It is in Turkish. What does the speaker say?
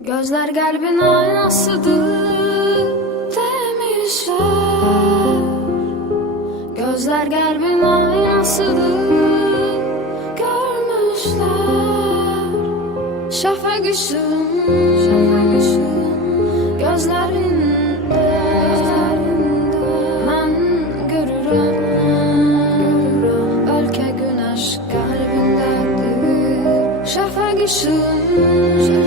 Gözler kalbin aynasıdır demişler. Gözler kalbin aynasıdır görmüşler. Şafak ışığın gözlerinde ben görürüm. Ölke güneş kalbindedir. Şafak ışığın